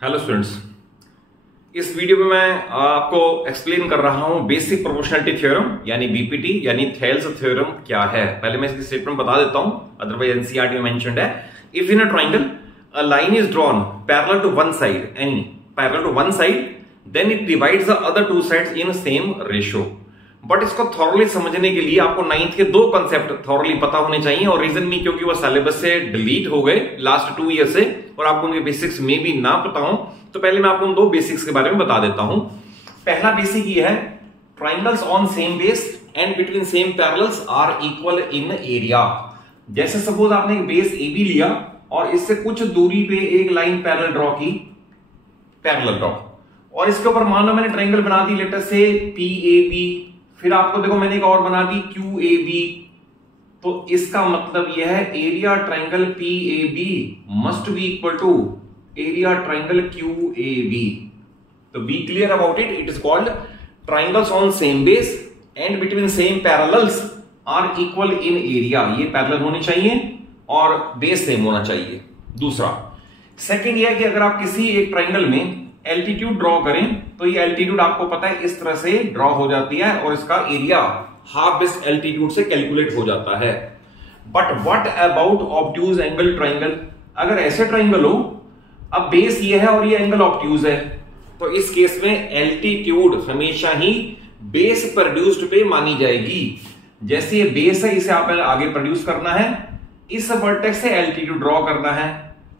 Hello students, इस video में मैं आपको एक्सप्लेन कर रहा हूं बेसिक प्रोपोर्शनलिटी थ्योरम यानी बीपीटी यानी थेल्स थ्योरम क्या है। पहले मैं इसकी स्टेटमेंट बता देता हूं, अदरवाइज एनसीईआरटी में मेंशन्ड है। If in a triangle a line is drawn parallel to one side then it divides the other two sides in same ratio. But इसको थॉरली समझने के लिए आपको 9th के दो कॉन्सेप्ट थॉरली पता होने चाहिए, और रीजन भी क्योंकि वो सिलेबस से डिलीट हो गए लास्ट 2 ईयर से और आपको उनके बेसिक्स में भी ना पता हो, तो पहले मैं आपको उन दो बेसिक्स के बारे में बता देता हूं। पहला बेसिक ये है, triangles on same base and between same parallels are equal in area. जैसे सपोज आपने एक बेस ए बी लिया और इससे कुछ दूरी पे एक लाइन पैरेलल ड्रॉ की, और इसके ऊपर मान लो मैंने ट्राइंगल बना दी लेटर से पी ए बी, फिर आपको देखो मैंने एक और बना दी क्यू ए बी। तो इसका मतलब यह है area triangle P A B must be equal to area triangle Q A B. तो be clear about it, it is called triangles on same base and between same parallels are equal in area. ये parallel होने चाहिए और base same होना चाहिए। दूसरा second यह है कि अगर आप किसी एक ट्राइंगल में एल्टीट्यूड ड्रॉ करें तो ये एल्टीट्यूड आपको पता है इस तरह से ड्रॉ हो जाती है और इसका एरिया हाफ बेस एल्टीट्यूड से कैलकुलेट हो जाता है। But what about obtuse angle triangle? अगर ऐसे ट्राइंगल हो, अब बेस ये है और ये एंगल ऑब्ट्यूज है, तो इस केस में एल्टीट्यूड हमेशा ही बेस प्रोड्यूस्ड पे मानी जाएगी। जैसे ये बेस है, इसे आप आगे प्रोड्यूस करना है, इस वर्टेक्स से एल्टीट्यूड ड्रॉ करना है,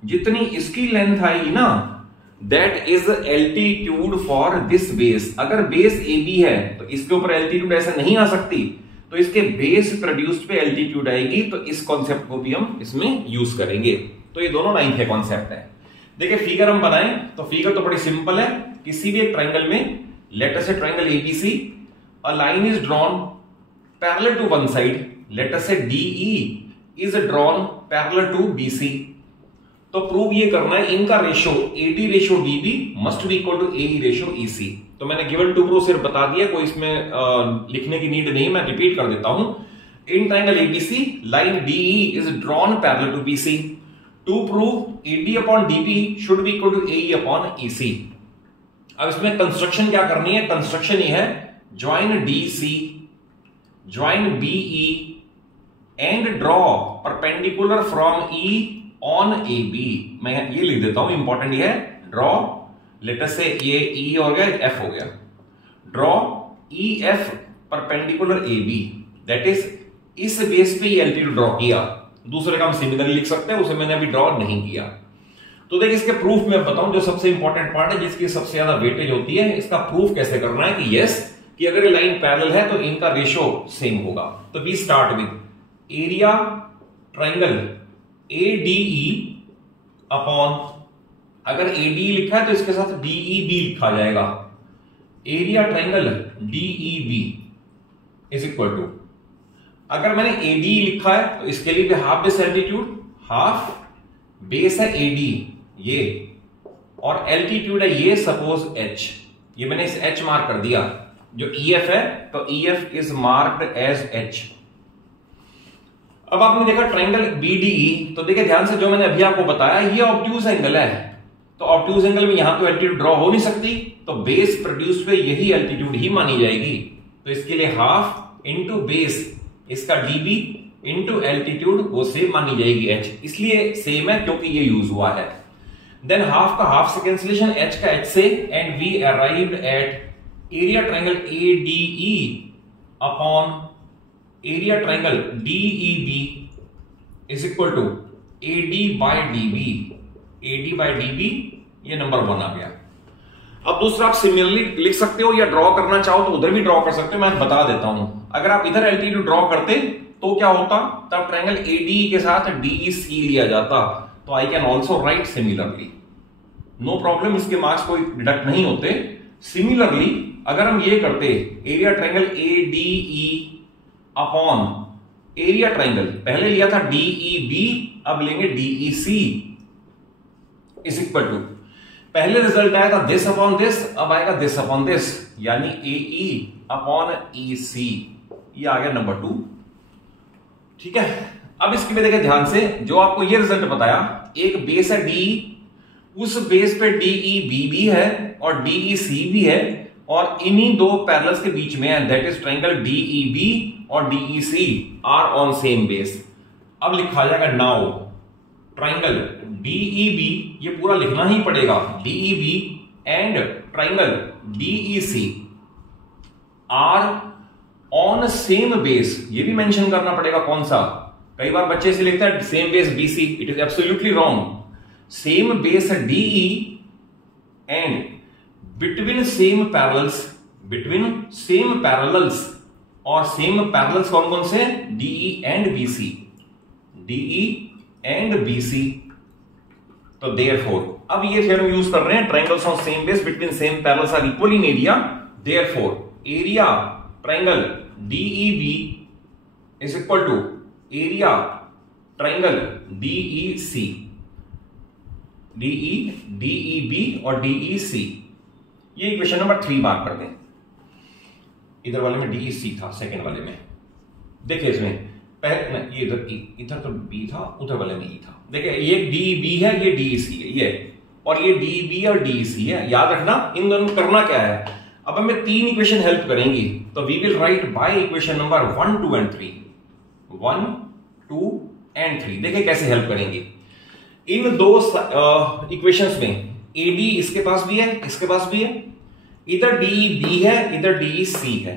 जितनी इसकी लेंथ आएगी ना that is altitude for this base. अगर बेस ए बी है तो इसके ऊपर एल्टीट्यूड ऐसे नहीं आ सकती, तो इसके बेस प्रोड्यूस्ड पे एल्टीट्यूड आएगी। तो इस कॉन्सेप्ट को भी हम इसमें यूज करेंगे। तो ये दोनों 9th के कॉन्सेप्ट है। देखिए फिगर हम बनाएं तो फिगर तो बड़ी सिंपल है। किसी भी एक ट्राइंगल में, let us say triangle ABC, a line is drawn parallel to one side, let us say DE is drawn parallel to BC. तो प्रूव ये करना है इनका ratio AD ratio DB must be equal to AE ratio EC. तो मैंने given to prove सिर्फ बता दिया, कोई इसमें लिखने की नीड नहीं, मैं रिपीट कर देता हूं। In triangle ABC line DE is drawn parallel to BC. To prove AD upon DB should be equal to AE upon EC. अब इसमें कंस्ट्रक्शन क्या करनी है? कंस्ट्रक्शन ये है, join DC, join BE and draw perpendicular from E on A B. मैं ये लिख देता हूं, इंपॉर्टेंट ये है, ड्रॉ लेटर से ये ई हो गया, एफ हो गया, draw E F perpendicular A B, that is इस बेस पे ये एल्टीट्यूड ड्रॉ किया। दूसरे का हम सिमिलरली लिख सकते हैं, उसे मैंने अभी ड्रॉ नहीं किया। तो देखिए इसके प्रूफ में बताऊं, जो सबसे इंपॉर्टेंट पार्ट है, जिसकी सबसे ज्यादा वेटेज होती है, इसका प्रूफ कैसे करना है कि यस कि अगर ये लाइन पैरेलल है तो इनका रेशियो सेम होगा। तो we start with area triangle ADE upon, अगर ADE लिखा है तो इसके साथ DEB लिखा जाएगा, area triangle DEB is equal to, अगर मैंने ADE लिखा है तो इसके लिए भी half base altitude, half base है AD ये, और एल्टीट्यूड है ये सपोज H, ये मैंने इस H मार्क कर दिया। जो EF है तो EF is marked as H। अब आपने देखा ट्राइंगल BDE, तो देखिए ध्यान से, जो मैंने अभी आपको बताया ये ऑब्ट्यूज एंगल है, तो ऑब्ट्यूज एंगल में यहां तो एल्टीट्यूड ड्रॉ हो नहीं सकती, तो बेस प्रोड्यूस पे यही एल्टीट्यूड ही मानी जाएगी। तो इसके लिए हाफ इंटू बेस, इसका डीबी इंटू एल्टीट्यूड वो सेम मानी जाएगी H, इसलिए सेम है क्योंकि ये यूज हुआ है। देन हाफ का हाफ से कैंसिलेशन, H का H से, and we arrived at area triangle ADE upon area triangle DEB is equal to AD by DB। AD by DB ये नंबर 1 आ गया। अब दूसरा आप सिमिलरली लिख सकते हो या ड्रॉ करना चाहो तो उधर भी ड्रॉ कर सकते हो, मैं बता देता हूं। अगर आप इधर एल्टीट्यूड ड्रॉ करते तो क्या होता, तब ट्राइंगल ADE के साथ DEC लिया जाता, तो I can also write similarly, no problem, इसके मार्क्स कोई डिडक्ट नहीं होते। सिमिलरली अगर हम ये करते area triangle ADE upon area triangle, पहले लिया था DEB, अब लेंगे DEC इज इक्वल टू, पहले रिजल्ट आया था दिस अपॉन दिस, अब आएगा दिस अपॉन दिस, यानी AE अपॉन EC, ये आ गया नंबर 2। ठीक है, अब इसके में देखिए ध्यान से, जो आपको ये रिजल्ट बताया, एक बेस है D, उस बेस पे DEB भी है और DEC भी है और इन्हीं दो पैरेलल्स के बीच में है, दैट इज ट्रायंगल DEB और DEC are on same base. अब लिखा जाएगा नाउ ट्रायंगल DEB, ये पूरा लिखना ही पड़ेगा, DEB and triangle DEC are on same base. ये भी मेंशन करना पड़ेगा कौन सा। कई बार बच्चे से लिखता है same base BC, it is absolutely wrong. Same base DE and between same parallels और सेम पैरेलल्स कौन कौन से? DE and BC, DE and BC। तो देयरफॉर अब ये थ्योरम यूज कर रहे हैं, triangles on same base between same parallels are equal in area, therefore area triangle DEB is equal to area triangle DEC, DEB और DEC। ये equation number 3 बात कर दें। इधर वाले में DEC था, सेकंड वाले में देखिए, इसमें पहले ये इधर तो B था, उधर वाले में E था। देखिए ये DEB है, ये DEC है, ये और ये DEB और DEC है। याद रखना इन दोनों करना क्या है। अब हमें 3 इक्वेशन हेल्प करेंगी, तो we will write by equation number 1, 2 and 3। 1, 2 and 3 देखिए कैसे हेल्प करेंगे। इन दो इक्वेशंस में AD इसके पास भी है, इसके पास भी है, इधर DEB है, इधर DEC है,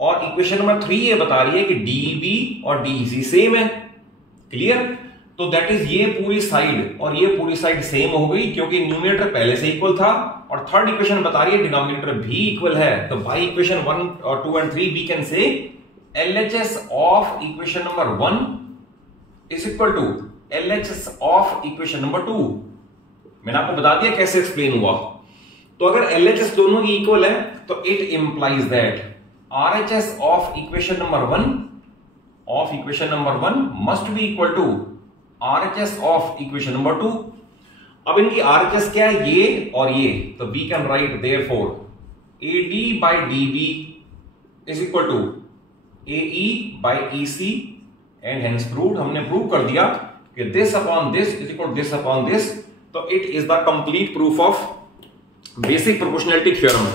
और इक्वेशन नंबर 3 ये बता रही है कि DEB और DEC सेम है। क्लियर? तो दैट इज ये पूरी साइड और ये पूरी साइड सेम हो गई क्योंकि न्यूमरेटर पहले से इक्वल था, और थर्ड इक्वेशन बता रही है डिनोमिनेटर भी इक्वल है। तो बाय इक्वेशन 1 और 2 and 3 we can say LHS of equation number 1 is equal to LHS of equation number 2। मैंने आपको बता दिया कैसे एक्सप्लेन हुआ। तो अगर LHS दोनों की इक्वल है तो it implies that RHS of equation number 1 must be equal to RHS of equation number 2। अब इनकी RHS क्या है? ये और ये, तो we can write therefore AD by DB is equal to AE by EC and hence proved। हमने prove कर दिया कि this upon this is equal to this upon this। तो it is the complete proof of basic proportionality theorem।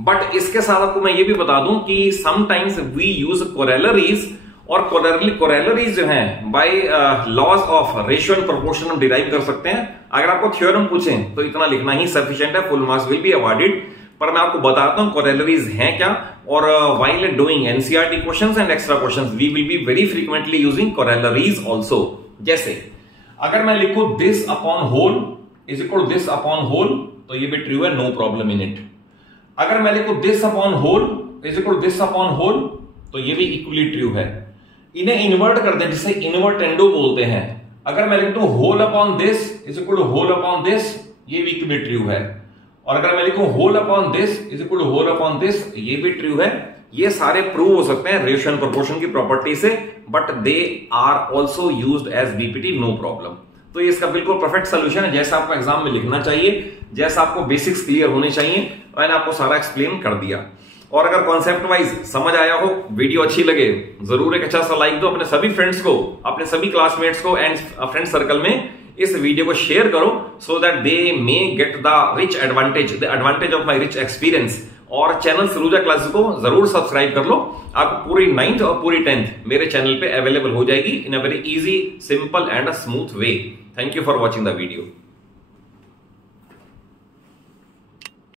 But इसके साथ आपको मैं ये भी बता दूं कि समटाइम्स वी यूज कोरेलरीज, और कोरेलरीज जो हैं by laws of ratio and proportion हम डिराइव कर सकते हैं। अगर आपको थ्योरम पूछें तो इतना लिखना ही सफिशिएंट है, full marks will be awarded. पर मैं आपको बताता हूं कोरेलरीज हैं क्या, और while doing NCERT questions and extra questions we will be very frequently using corollaries also. जैसे अगर मैं लिखूं this upon whole is equal to this upon whole, तो ये भी ट्रू है, नो प्रॉब्लम इन इट। अगर मैं लिखूं this upon whole is equal to this upon whole, तो ये भी इक्वली ट्रू है। इन्हें इन्वर्ट कर दें, जिसे इन्वर्टेंडो बोलते हैं। अगर मैं लिखूं whole upon this is equal to whole upon this, ये भी इक्वली ट्रू है। और अगर मैं लिखूं whole upon this is equal to whole upon this, ये भी ट्रू है। ये सारे प्रूव हो सकते हैं रेशियो एंड प्रोपोर्शन की प्रॉपर्टी से, but they are also used as BPT, no problem. तो ये इसका बिल्कुल परफेक्ट सोल्यूशन है, जैसा आपको एग्जाम में लिखना चाहिए, जैसा आपको बेसिक्स क्लियर होने चाहिए, मैंने आपको सारा एक्सप्लेन कर दिया। और अगर कॉन्सेप्ट वाइज समझ आया हो, वीडियो अच्छी लगे, जरूर एक अच्छा सा लाइक दो, अपने सभी फ्रेंड्स को, अपने सभी क्लासमेट्स को एंड फ्रेंड सर्कल में इस वीडियो को शेयर करो, so that they may get the rich advantage, the advantage of my rich experience. और चैनल सरूजा क्लासेस को जरूर सब्सक्राइब कर लो। आपको पूरी 9th और पूरी 10th मेरे चैनल पे अवेलेबल हो जाएगी in a very easy, simple and a smooth way. Thank you for watching the video.